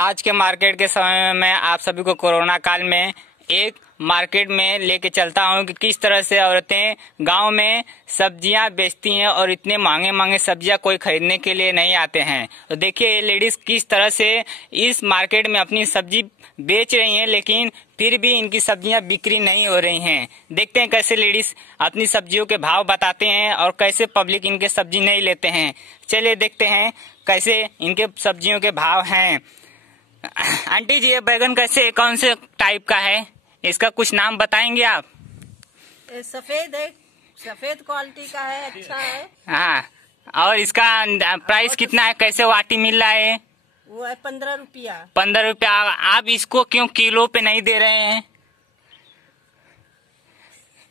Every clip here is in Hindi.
आज के मार्केट के समय में आप सभी को कोरोना काल में एक मार्केट में लेके चलता हूँ कि किस तरह से औरतें गांव में सब्जियां बेचती हैं और इतने महंगे महंगे सब्जियां कोई खरीदने के लिए नहीं आते हैं। तो देखिए ये लेडीज किस तरह से इस मार्केट में अपनी सब्जी बेच रही हैं, लेकिन फिर भी इनकी सब्जियां बिक्री नहीं हो रही हैं। देखते हैं कैसे लेडीज अपनी सब्जियों के भाव बताते हैं और कैसे पब्लिक इनके सब्जी नहीं लेते हैं। चलिए देखते हैं कैसे इनके सब्जियों के भाव हैं। आंटी जी, ये बैगन कैसे, कौन से टाइप का है, इसका कुछ नाम बताएंगे आप? सफेद है, सफेद क्वालिटी का है, अच्छा है। हाँ, और इसका प्राइस कितना है, कैसे वाटी मिल रहा है? वो है 15 रुपया। 15 रुपया। आप इसको क्यों किलो पे नहीं दे रहे हैं?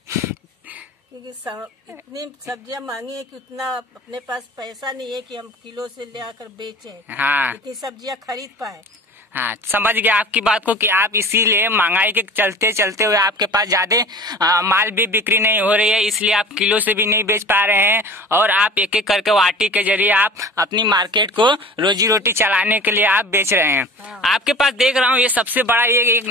क्योंकि इतनी सब्जियां महंगी है कि उतना अपने पास पैसा नहीं है कि हम किलो से ले आकर बेचें। हाँ, इतनी सब्जियां खरीद पाए। हाँ, समझ गया आपकी बात को कि आप इसीलिए महंगाई के चलते चलते हुए आपके पास ज्यादा माल भी बिक्री नहीं हो रही है, इसलिए आप किलो से भी नहीं बेच पा रहे हैं और आप एक एक करके वाटी के जरिए आप अपनी मार्केट को रोजी रोटी चलाने के लिए आप बेच रहे हैं। हाँ। आपके पास देख रहा हूँ ये सबसे बड़ा ये एक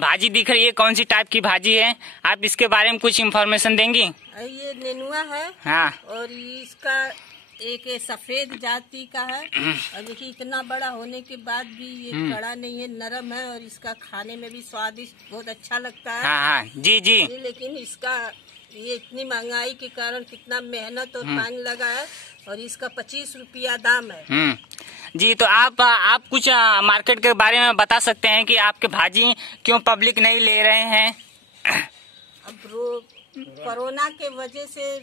भाजी दिख रही है, कौन सी टाइप की भाजी है, आप इसके बारे में कुछ इन्फॉर्मेशन देंगी? ये नेनुआ है। हाँ। और इसका एक सफेद जाति का है और देखिए इतना बड़ा होने के बाद भी ये कड़ा नहीं है, नरम है और इसका खाने में भी स्वादिष्ट बहुत अच्छा लगता है। हाँ, जी जी। लेकिन इसका ये इतनी महंगाई के कारण कितना मेहनत और पानी लगा है और इसका 25 रुपया दाम है। जी, तो आप कुछ मार्केट के बारे में बता सकते हैं कि आपके भाजी क्यों पब्लिक नहीं ले रहे हैं? अब कोरोना के वजह से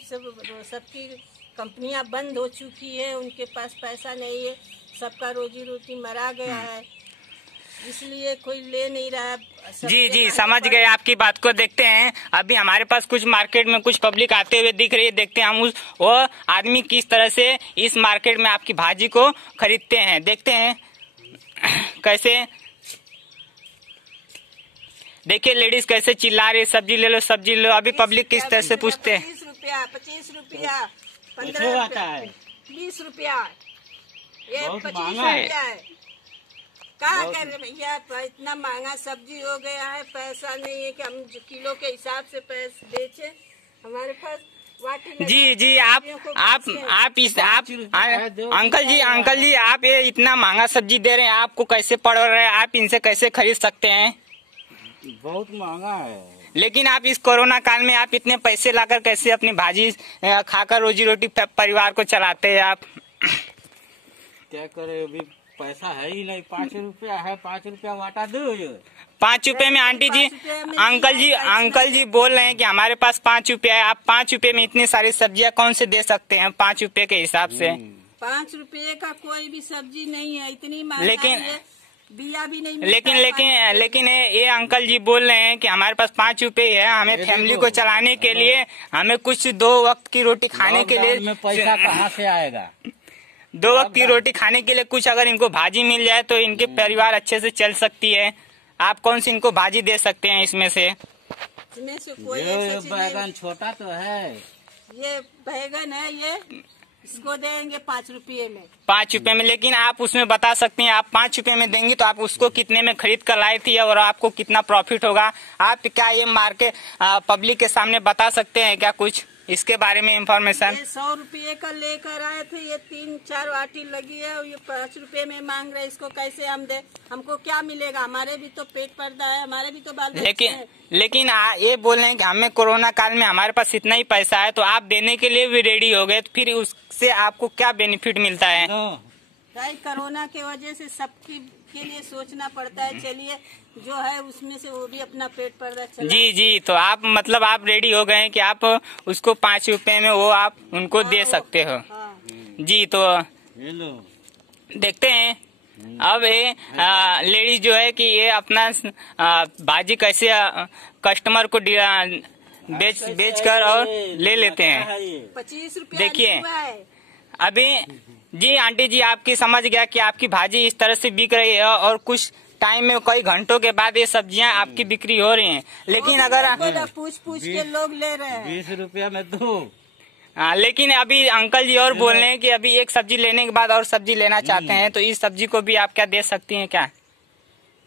सबकी कंपनियां बंद हो चुकी है, उनके पास पैसा नहीं है, सबका रोजी रोटी मरा गया है, इसलिए कोई ले नहीं रहा है। जी जी, समझ गए आपकी बात को। देखते हैं अभी हमारे पास कुछ मार्केट में कुछ पब्लिक आते हुए दिख रही है, देखते हैं हम वो आदमी किस तरह से इस मार्केट में आपकी भाजी को खरीदते हैं। देखते हैं कैसे, देखिए लेडीज कैसे चिल्ला रही, सब्जी ले लो सब्जी ले लो। अभी पब्लिक किस तरह से पूछते हैं। 25 रुपया 15 रुपया है, 20 रुपया, ये 25 रुपया है। क्या कर रहे भैया, इतना महंगा सब्जी हो गया है, पैसा नहीं है कि हम किलो के हिसाब से पैसे बेचे। हमारे पास वाटी। जी जी, आप अंकल जी आप ये इतना महंगा सब्जी दे रहे हैं, आपको कैसे पड़ रहा है, आप इनसे कैसे खरीद सकते हैं? बहुत महंगा है। लेकिन आप इस कोरोना काल में आप इतने पैसे लाकर कैसे अपनी भाजी खाकर रोजी रोटी परिवार को चलाते हैं आप? क्या करे, अभी पैसा है ही नहीं। 5 रुपया है, 5 रुपया वाटा दो। 5 रुपए में आंटी जी, अंकल जी बोल रहे हैं कि हमारे पास 5 रुपया है। आप 5 रुपए में इतनी सारी सब्जियां कौन से दे सकते हैं 5 रुपए के हिसाब से? 5 रुपये का कोई भी सब्जी नहीं है, इतनी महंगाई है, बिया भी नहीं। लेकिन ये अंकल जी बोल रहे हैं कि हमारे पास 5 रुपए है, हमें फैमिली को चलाने के लिए, हमें कुछ 2 वक्त की रोटी खाने के लिए पैसा कहाँ से आएगा? 2 वक्त की रोटी खाने के लिए कुछ अगर इनको भाजी मिल जाए तो इनके परिवार अच्छे से चल सकती है। आप कौन सी इनको भाजी दे सकते हैं इसमें से? कोई बैगन छोटा तो है, ये बैगन है, ये इसको देंगे 5 रुपये में। 5 रुपए में, लेकिन आप उसमें बता सकती हैं आप 5 रुपए में देंगी तो आप उसको कितने में खरीद कर लाई थी और आपको कितना प्रॉफिट होगा? आप क्या ये मार्केट पब्लिक के सामने बता सकते हैं क्या कुछ इसके बारे में इंफॉर्मेशन? 100 रुपये का लेकर आए थे, ये 3-4 वाटी लगी है और ये 5 रुपये में मांग रहे, इसको कैसे हम दे? हमको क्या मिलेगा? हमारे भी तो पेट पर्दा है, हमारे भी तो बाल बच्चे हैं। लेकिन ये बोल रहे हैं कि हमें कोरोना काल में हमारे पास इतना ही पैसा है, तो आप देने के लिए भी रेडी हो गए, तो फिर उससे आपको क्या बेनिफिट मिलता है? कोरोना के वजह से सबकी के लिए सोचना पड़ता है, चलिए जो है उसमें से वो भी अपना पेट पर्दा चला। जी जी, तो आप मतलब आप रेडी हो गए हैं कि आप उसको 5 रुपए में वो आप उनको दे सकते हो। जी, तो देखते हैं अब ये लेडीज जो है कि ये अपना भाजी कैसे कस्टमर को बेच कर और ले लेते हैं। 25 रुपया देखिए अभी जी आंटी जी, आपकी समझ गया कि आपकी भाजी इस तरह से बिक रही है और कुछ टाइम में कई घंटों के बाद ये सब्जियां आपकी बिक्री हो रही हैं। लेकिन अगर पूछ के लोग ले रहे हैं 20 रुपया में 2। लेकिन अभी अंकल जी और बोल रहे हैं कि अभी एक सब्जी लेने के बाद और सब्जी लेना चाहते हैं, तो इस सब्जी को भी आप क्या दे सकती हैं क्या?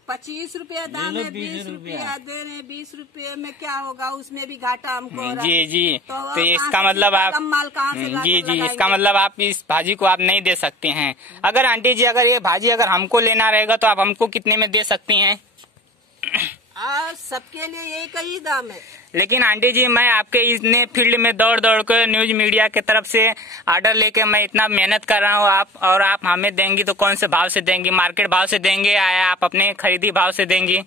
25 रुपया दाम है, 20 रुपया दे रहे हैं। 20 रुपये में क्या होगा, उसमें भी घाटा हमको हो रहा है। जी जी, तो इसका मतलब आप कम माल कहाँ से जी जी, लगाएंगे? इसका मतलब आप इस भाजी को आप नहीं दे सकते हैं। अगर आंटी जी, अगर ये भाजी अगर हमको लेना रहेगा तो आप हमको कितने में दे सकती हैं? सबके लिए यही का ही दाम है। लेकिन आंटी जी, मैं आपके इतने फील्ड में दौड़ दौड़ कर न्यूज मीडिया की तरफ से ऑर्डर लेके मैं इतना मेहनत कर रहा हूँ, और आप हमें देंगी तो कौन से भाव से देंगी? मार्केट भाव से देंगे या आप अपने खरीदी भाव से देंगी?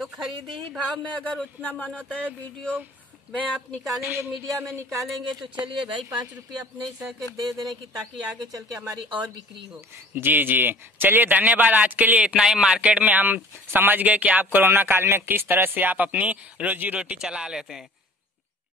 तो खरीदी ही भाव में अगर उतना मन होता है, वीडियो में आप निकालेंगे, मीडिया में निकालेंगे, तो चलिए भाई 5 रुपया अपने सह के दे देने की, ताकि आगे चल के हमारी और बिक्री हो। जी जी, चलिए धन्यवाद। आज के लिए इतना ही। मार्केट में हम समझ गए कि आप कोरोना काल में किस तरह से आप अपनी रोजी रोटी चला लेते हैं।